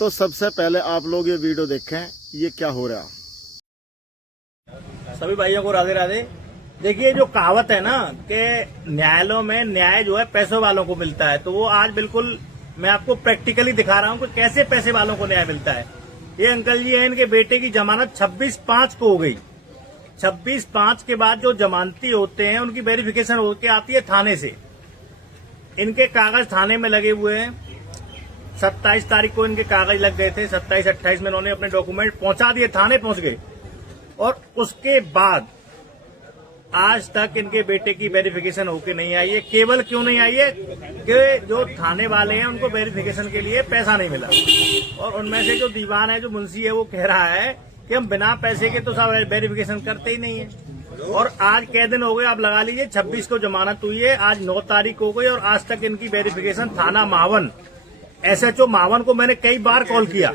तो सबसे पहले आप लोग ये वीडियो देखें, ये क्या हो रहा। सभी भाइयों को राधे राधे। देखिए, जो कहावत है ना कि न्यायालयों में न्याय जो है पैसों वालों को मिलता है, तो वो आज बिल्कुल मैं आपको प्रैक्टिकली दिखा रहा हूं कि कैसे पैसे वालों को न्याय मिलता है। ये अंकल जी हैं, इनके बेटे की जमानत 26/5 को हो गई। 26/5 के बाद जो जमानती होते हैं उनकी वेरिफिकेशन होकर आती है थाने से। इनके कागज थाने में लगे हुए हैं। 27 तारीख को इनके कागज लग गए थे। 27-28 में इन्होंने अपने डॉक्यूमेंट पहुंचा दिए, थाने पहुंच गए। और उसके बाद आज तक इनके बेटे की वेरिफिकेशन होके नहीं आई है। केवल क्यों नहीं आई है कि जो थाने वाले हैं उनको वेरिफिकेशन के लिए पैसा नहीं मिला। और उनमें से जो दीवान है, जो मुंशी है, वो कह रहा है कि हम बिना पैसे के तो सब वेरिफिकेशन करते ही नहीं है। और आज कै दिन हो गए, आप लगा लीजिए 26 को जमानत हुई है, आज 9 तारीख हो गई और आज तक इनकी वेरिफिकेशन थाना मावन, SHO मावन को मैंने कई बार कॉल किया,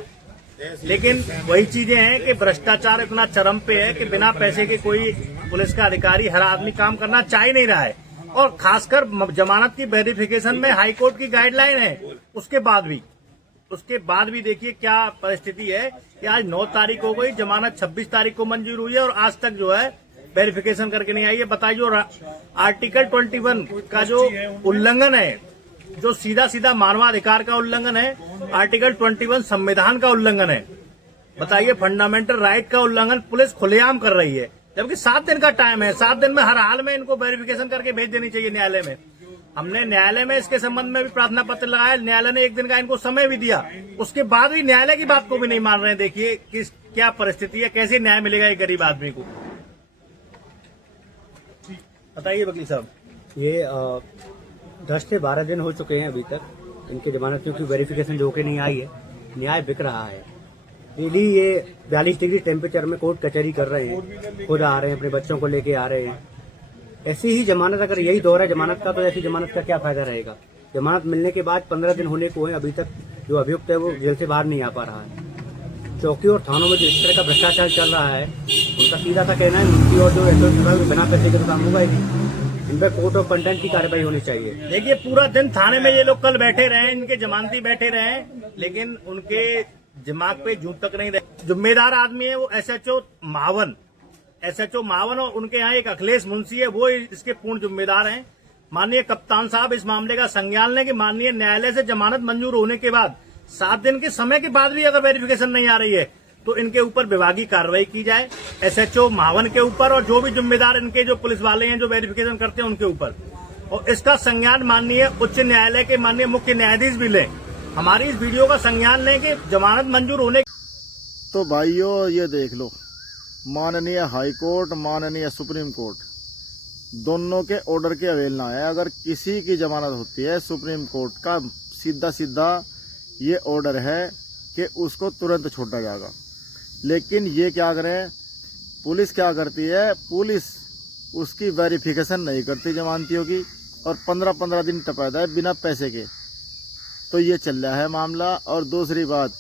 लेकिन वही चीजें हैं कि भ्रष्टाचार इतना चरम पे है कि बिना पैसे के कोई पुलिस का अधिकारी, हर आदमी काम करना चाह ही नहीं रहा है। और खासकर जमानत की वेरिफिकेशन में हाईकोर्ट की गाइडलाइन है, उसके बाद भी देखिए क्या परिस्थिति है कि आज 9 तारीख हो गई, जमानत 26 तारीख को मंजूर हुई है और आज तक जो है वेरिफिकेशन करके नहीं आई है। बताइए, जो आर्टिकल 21 का जो उल्लंघन है, जो सीधा सीधा मानवाधिकार का उल्लंघन है, आर्टिकल 21 संविधान का उल्लंघन है। बताइए, फंडामेंटल राइट का उल्लंघन पुलिस खुलेआम कर रही है, जबकि 7 दिन का टाइम है। 7 दिन में हर हाल में इनको वेरिफिकेशन करके भेज देनी चाहिए न्यायालय में। हमने न्यायालय में इसके संबंध में भी प्रार्थना पत्र लगाया, न्यायालय ने 1 दिन का इनको समय भी दिया, उसके बाद भी न्यायालय की बात को भी नहीं मान रहे हैं। देखिए किस क्या परिस्थिति है, कैसे न्याय मिलेगा एक गरीब आदमी को। बताइए वकील साहब। ये 10 से 12 दिन हो चुके हैं अभी तक इनकी जमानत की वेरिफिकेशन जो कि नहीं आई है। न्याय बिक रहा है। डेली ये 42 डिग्री टेम्परेचर में कोर्ट कचहरी कर रहे हैं, खुद आ रहे हैं, अपने बच्चों को लेके आ रहे हैं। ऐसी ही जमानत, अगर यही दौर है जमानत का, तो ऐसी जमानत का क्या फायदा रहेगा। जमानत मिलने के बाद 15 दिन होने को है, अभी तक जो अभियुक्त है वो जेल से बाहर नहीं आ पा रहा है। चौकी और थानों में जो इस तरह का भ्रष्टाचार चल रहा है, उनका सीधा सा कहना है मुंशी और जो SHO बिना पैसे के तो काम होगा ही नहीं। इन पर कोर्ट ऑफ कंटेंट की कार्रवाई होनी चाहिए। देखिए, पूरा दिन थाने में ये लोग कल बैठे रहे, इनके जमानती बैठे रहे, लेकिन उनके दिमाग पे जूं तक नहीं रहे। जिम्मेदार आदमी है वो SHO मावन, और उनके यहाँ एक अखिलेश मुंशी है, वो इसके पूर्ण जिम्मेदार हैं। माननीय कप्तान साहब इस मामले का संज्ञान लें कि माननीय न्यायालय से जमानत मंजूर होने के बाद 7 दिन के समय के बाद भी अगर वेरिफिकेशन नहीं आ रही है तो इनके ऊपर विभागीय कार्रवाई की जाए, SHO मावन के ऊपर और जो भी जिम्मेदार इनके जो पुलिस वाले हैं जो वेरिफिकेशन करते हैं उनके ऊपर। और इसका संज्ञान माननीय उच्च न्यायालय के माननीय मुख्य न्यायाधीश भी लें। हमारी इस वीडियो का संज्ञान लें कि जमानत मंजूर होने। तो भाइयों, ये देख लो, माननीय हाई कोर्ट, माननीय सुप्रीम कोर्ट, दोनों के ऑर्डर की अवहेलना है। अगर किसी की जमानत होती है, सुप्रीम कोर्ट का सीधा ये ऑर्डर है कि उसको तुरंत छोड़ा जाएगा। लेकिन ये क्या करें, पुलिस क्या करती है, पुलिस उसकी वेरिफिकेशन नहीं करती जमानतियों की, और 15-15 दिन टपाता है बिना पैसे के। तो ये चल रहा है मामला। और दूसरी बात,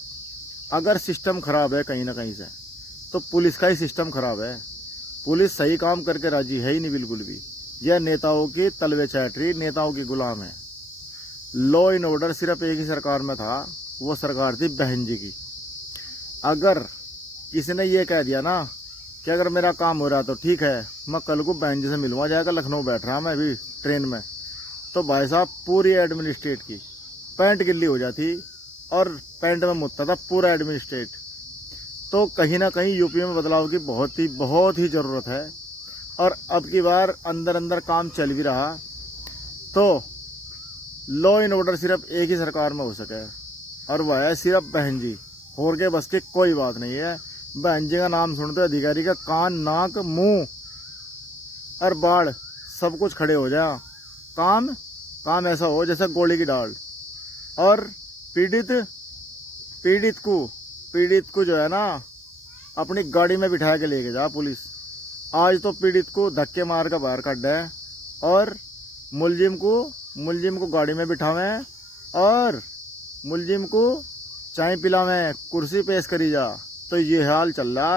अगर सिस्टम खराब है कहीं ना कहीं से, तो पुलिस का ही सिस्टम खराब है। पुलिस सही काम करके राजी है ही नहीं बिल्कुल भी। यह नेताओं की तलवे चैटरी, नेताओं की गुलाम है। लॉ एंड ऑर्डर सिर्फ एक ही सरकार में था, वो सरकार थी बहन जी की। अगर किसी ने ये कह दिया ना कि अगर मेरा काम हो रहा तो ठीक है, मैं कल को बहन जी से मिलूंगा जाएगा, लखनऊ बैठ रहा मैं अभी ट्रेन में, तो भाई साहब पूरी एडमिनिस्ट्रेट की पैंट गिल्ली हो जाती और पैंट में मुतता था पूरा एडमिनिस्ट्रेट। तो कहीं ना कहीं यूपी में बदलाव की बहुत ही ज़रूरत है। और अब की बार अंदर काम चल भी रहा, तो लॉ एंड ऑर्डर सिर्फ एक ही सरकार में हो सके, और वह है सिर्फ बहन जी। और के बस की कोई बात नहीं है। बहन जी का नाम सुनते अधिकारी का कान, नाक, मुंह और बाढ़ सब कुछ खड़े हो जाए। काम ऐसा हो जैसे गोली की डाल। और पीड़ित को जो है ना अपनी गाड़ी में बिठा के लेके जा पुलिस। आज तो पीड़ित को धक्के मार कर बाहर काट है, और मुलजिम को गाड़ी में बिठावें और मुलजिम को चाय पिलावें, कुर्सी पेश करी जा। तो ये हाल चल रहा है।